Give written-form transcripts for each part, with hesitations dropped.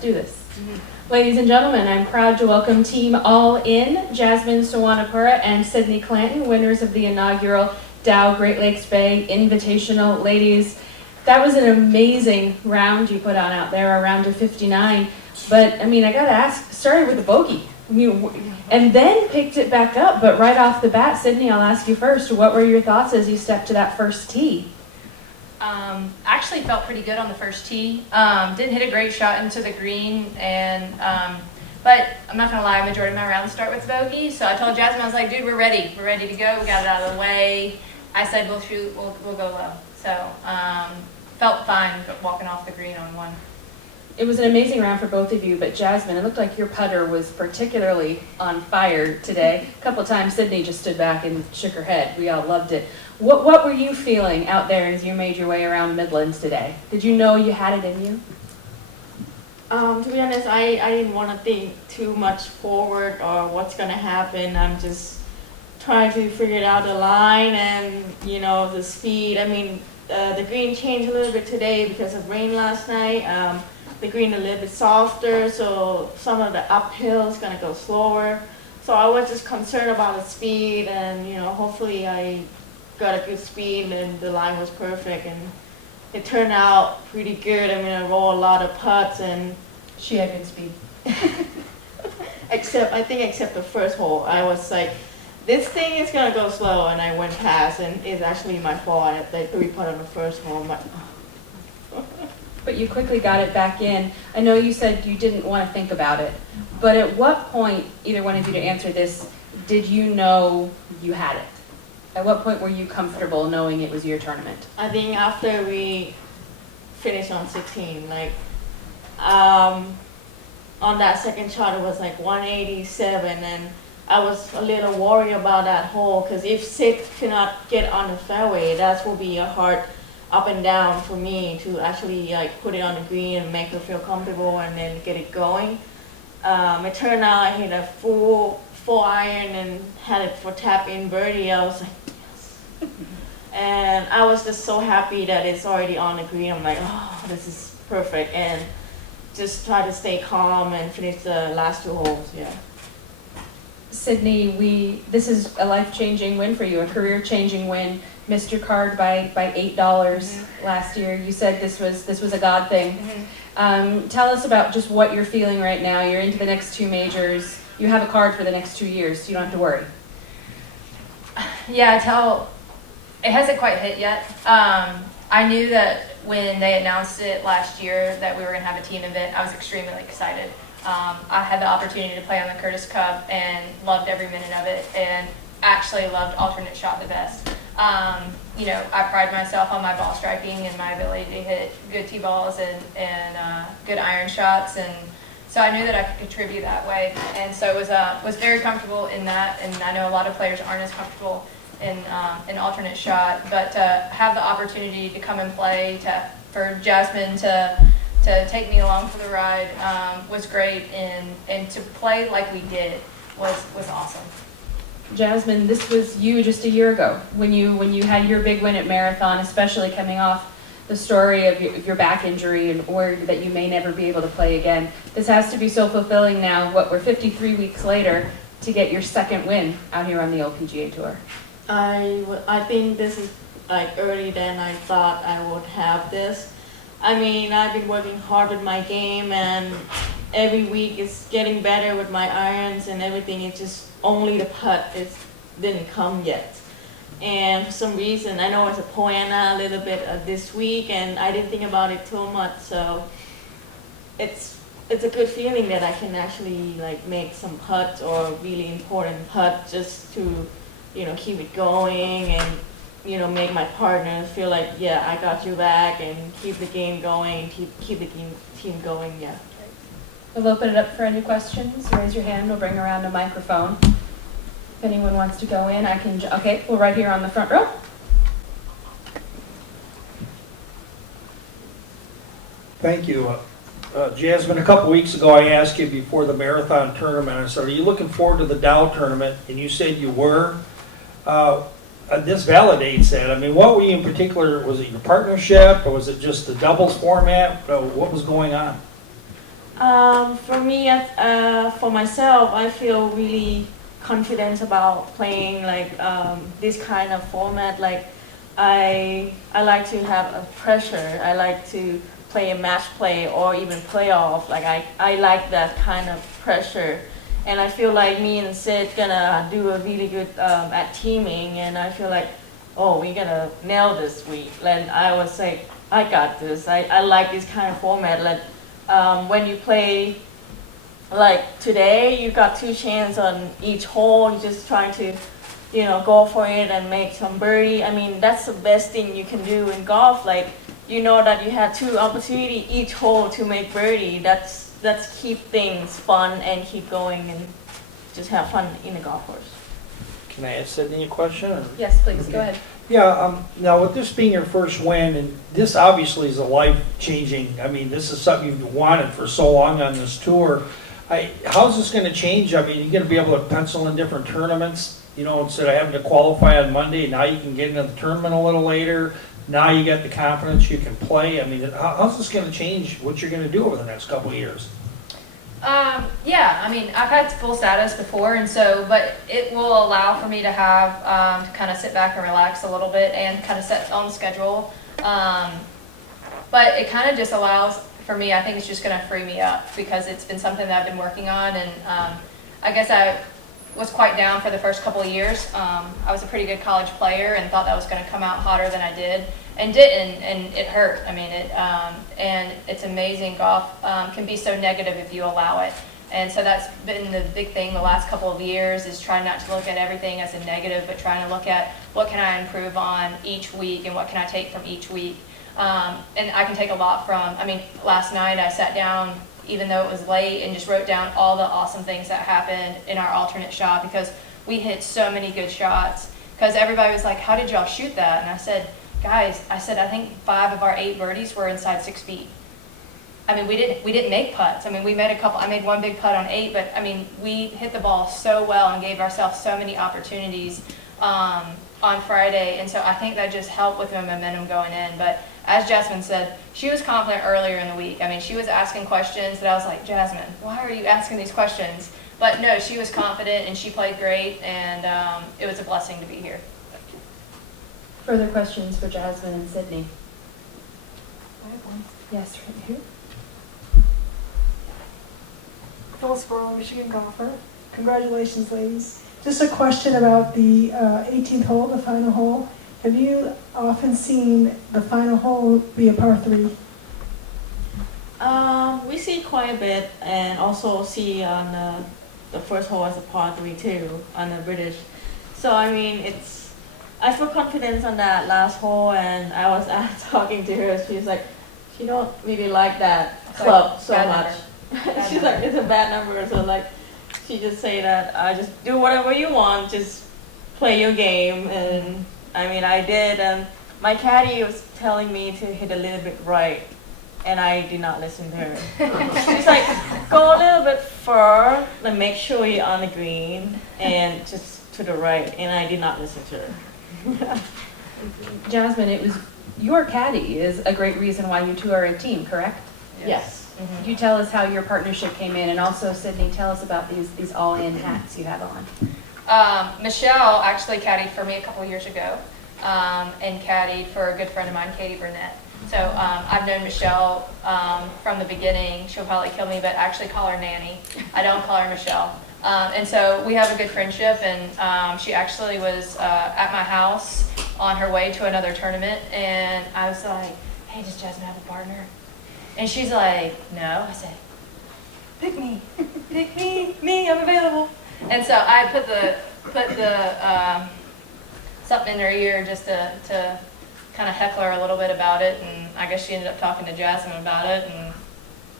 let's do this. Ladies and gentlemen, I'm proud to welcome Team All In, Jasmin Suwannapura and Cydney Clanton, winners of the inaugural Dow Great Lakes Bay Invitational. Ladies, that was an amazing round you put on out there, a round of 59. But, I mean, I got to ask, started with a bogey. And then picked it back up, but right off the bat, Cydney, I'll ask you first. What were your thoughts as you stepped to that first tee? Actually felt pretty good on the first tee. Didn't hit a great shot into the green, and but I'm not gonna lie, majority of my rounds start with bogey. So I told Jasmin, I was like, dude, we're ready to go. We got it out of the way. I said we'll shoot, we'll go low. So felt fine walking off the green on one. It was an amazing round for both of you, but Jasmin, it looked like your putter was particularly on fire today. A couple of times Cydney just stood back and shook her head. We all loved it. What were you feeling out there as you made your way around Midlands today? Did you know you had it in you? To be honest, I didn't want to think too much forward or what's going to happen. I'm just trying to figure out the line and, you know, the speed. I mean, the green changed a little bit today because of rain last night. The green a little bit softer, so some of the uphill is going to go slower. So I was just concerned about the speed, and, you know, hopefully I got a good speed and the line was perfect, and it turned out pretty good. I mean, I rolled a lot of putts, and She had good speed. except the first hole, I was like, this thing is gonna go slow, and I went past, and it's actually my fault. I had 3 putt on the first hole. But you quickly got it back in. I know you said you didn't want to think about it, but at what point, either one of you to answer this, did you know you had it? At what point were you comfortable knowing it was your tournament? I think after we finished on 16, like, on that second shot, it was like 187, and I was a little worried about that hole, because if 6 cannot get on the fairway, that will be a hard up and down for me to actually like put it on the green and make her feel comfortable and then get it going. It turned out I hit a full iron and had it for tap in birdie. I was like, yes. And I was just so happy that it's already on the green. I'm like, oh, this is perfect. And just try to stay calm and finish the last 2 holes. Yeah. Cydney, this is a life-changing win for you, a career-changing win. Missed your card by $8 last year. You said this was a God thing. Tell us about just what you're feeling right now. You're into the next 2 majors. You have a card for the next 2 years, so you don't have to worry. Yeah, it hasn't quite hit yet. I knew that when they announced it last year that we were going to have a team event, I was extremely excited. I had the opportunity to play on the Curtis Cup and loved every minute of it, and actually loved alternate shot the best. You know, I pride myself on my ball striking and my ability to hit good tee balls and good iron shots, and so I knew that I could contribute that way, and so was very comfortable in that. And I know a lot of players aren't as comfortable in an alternate shot, but to have the opportunity to come and play, for Jasmin to take me along for the ride was great, and to play like we did was awesome. Jasmin, this was you just a year ago when you had your big win at Marathon, especially coming off the story of your back injury and or that you may never be able to play again. This has to be so fulfilling now, we're 53 weeks later, to get your second win out here on the LPGA Tour. I think this is like earlier than I thought I would have this. I mean, I've been working hard with my game, and every week it's getting better with my irons and everything. It's just only the putt didn't come yet. And for some reason, I know it's a Poana a little bit this week, and I didn't think about it too much. So it's a good feeling that I can actually like make some putts or really important putt just to, you know, keep it going and, you know, make my partner feel like, yeah, I got you back, and keep the game going, keep the team going. Yeah. We'll open it up for any questions. Raise your hand. We'll bring around a microphone. If anyone wants to go in, I can. Okay, we're right here on the front row. Thank you. Jasmin, a couple weeks ago I asked you before the marathon tournament, I said, are you looking forward to the Dow tournament? And you said you were. This validates that. I mean, what were you in particular? Was it your partnership, or was it just the doubles format? What was going on? For me, for myself, I feel really confident about playing like this kind of format. Like I like to have a pressure. I like to play a match play or even playoff. Like I like that kind of pressure. And I feel like me and Sid gonna do a really good at teaming. And I feel like, oh, we're gonna nail this week. And I was like, I got this. I like this kind of format. Like when you play like today, you got two chances on each hole. You're just trying to, go for it and make some birdie. I mean, that's the best thing you can do in golf. Like, you know that you had two opportunity each hole to make birdie. That's keep things fun and keep going and just have fun in the golf course. Can I ask Cydney a question? Or? Yes, please, Okay. go ahead. Yeah, now with this being your first win, and this obviously is a life-changing, I mean, this is something you've wanted for so long on this tour. How's this going to change? I mean, you're going to be able to pencil in different tournaments, instead of having to qualify on Monday, now you can get into the tournament a little later. Now you got the confidence you can play. I mean, how's this going to change what you're going to do over the next couple of years? Yeah, I mean, I've had full status before, but it will allow for me to have, to kind of sit back and relax a little bit and kind of set on the schedule. But it kind of just allows for me, I think it's just going to free me up because it's been something that I've been working on, and I guess I was quite down for the first couple of years. I was a pretty good college player and thought that was going to come out hotter than I did, and didn't, and it hurt. I mean, and it's amazing. Golf can be so negative if you allow it, and so that's been the big thing the last couple of years is trying not to look at everything as a negative, but trying to look at what can I improve on each week and what can I take from each week. And I can take a lot from, last night I sat down, even though it was late, and just wrote down all the awesome things that happened in our alternate shot because we hit so many good shots. Because everybody was like, how did y'all shoot that? And I said, guys, I think 5 of our 8 birdies were inside 6 feet. I mean, we didn't make putts. I mean, we made a couple. I made one big putt on 8, but I mean, we hit the ball so well and gave ourselves so many opportunities on Friday. And so I think that just helped with the momentum going in. But as Jasmin said, she was confident earlier in the week. I mean, she was asking questions that I was like, Jasmin, why are you asking these questions? But no, she was confident and she played great, and it was a blessing to be here. Further questions for Jasmin and Cydney? I have one. Yes, right here. Phyllis Burrow, Michigan golfer. Congratulations, ladies. Just a question about the 18th hole, the final hole. Have you often seen the final hole be a par 3? We see quite a bit, and also see on the first hole as a par 3 too on the British. So I mean, I feel confidence on that last hole, and I was talking to her. She's like, she don't really like that club so much. She's like, it's a bad number. So like, she just say that I just do whatever you want, just play your game. And I mean, I did, and my caddy was telling me to hit a little bit right, and I did not listen to her. She's like, go a little bit far, and make sure you're on the green, and just to the right, and I did not listen to her. Jasmin, it was your caddy is a great reason why you two are a team, correct? Yes. You tell us how your partnership came in, and also Cydney, tell us about these all-in hats you have on. Michelle actually caddied for me a couple years ago, and caddied for a good friend of mine, Katie Burnett. So I've known Michelle from the beginning. She'll probably kill me, but I actually call her Nanny. I don't call her Michelle. And so we have a good friendship, and she actually was at my house on her way to another tournament, and I was like, hey, does Jasmin have a partner? And she's like, no. I said, pick me, I'm available. And so I put the something in her ear just to kind of heckle her a little bit about it, and I guess she ended up talking to Jasmin about it, and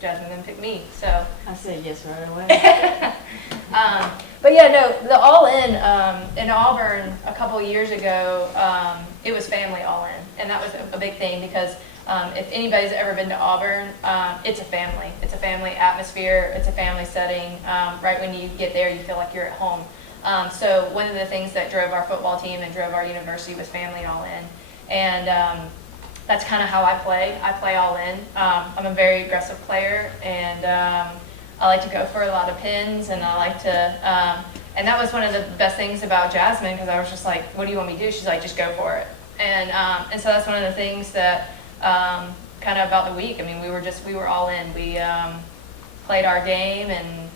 Jasmin then picked me. So I said yes right away. But yeah, no, the all-in in Auburn a couple of years ago, it was family all-in, and that was a big thing because if anybody's ever been to Auburn, it's a family. It's a family atmosphere. It's a family setting. Right when you get there, you feel like you're at home. So one of the things that drove our football team and drove our university was family all-in. And that's kind of how I play. I play all in. I'm a very aggressive player, and I like to go for a lot of pins, and I like to, and that was one of the best things about Jasmin, because I was just like, what do you want me to do? She's like, just go for it. And so that's one of the things that kind of about the week. I mean, we were all in. We played our game, and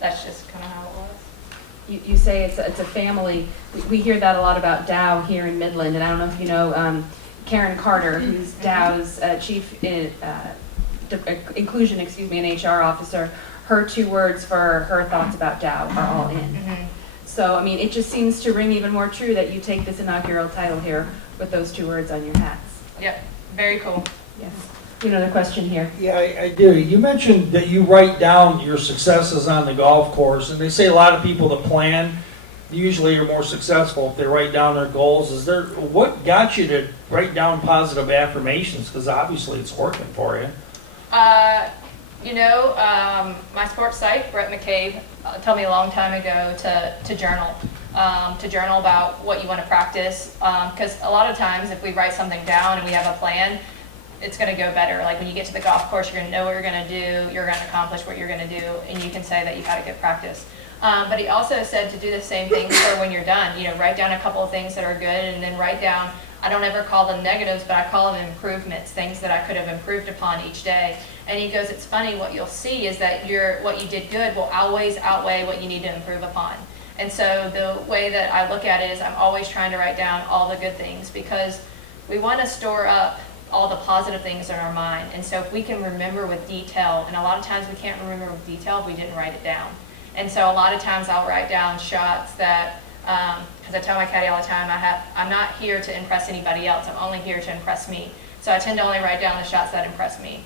that's just kind of how it was. You say it's a family. We hear that a lot about Dow here in Midland, and I don't know if you know Karen Carter, who's Dow's chief inclusion, and HR officer. Her 2 words for her thoughts about Dow are all in. Mm-hmm. So, I mean, it just seems to ring even more true that you take this inaugural title here with those 2 words on your hats. Yep, very cool. Yes. Another question here. Yeah, I do. You mentioned that you write down your successes on the golf course, and they say a lot of people that plan usually are more successful if they write down their goals. What got you to write down positive affirmations? Because obviously it's working for you. My sports psych, Brett McCabe, told me a long time ago to journal. To journal about what you want to practice. Because a lot of times if we write something down and we have a plan, it's going to go better. Like when you get to the golf course, you're going to know what you're going to do, you're going to accomplish what you're going to do, and you can say that you've had a good practice. But he also said to do the same thing for when you're done. Write down a couple of things that are good, and then write down, I don't ever call them negatives, but I call them improvements, things that I could have improved upon each day. And he goes, it's funny, what you'll see is that what you did good will always outweigh what you need to improve upon. And so the way that I look at it is I'm always trying to write down all the good things, because we want to store up all the positive things in our mind. And so if we can remember with detail, and a lot of times we can't remember with detail if we didn't write it down. And so a lot of times I'll write down shots that, because I tell my caddy all the time, I'm not here to impress anybody else, I'm only here to impress me. So I tend to only write down the shots that impress me.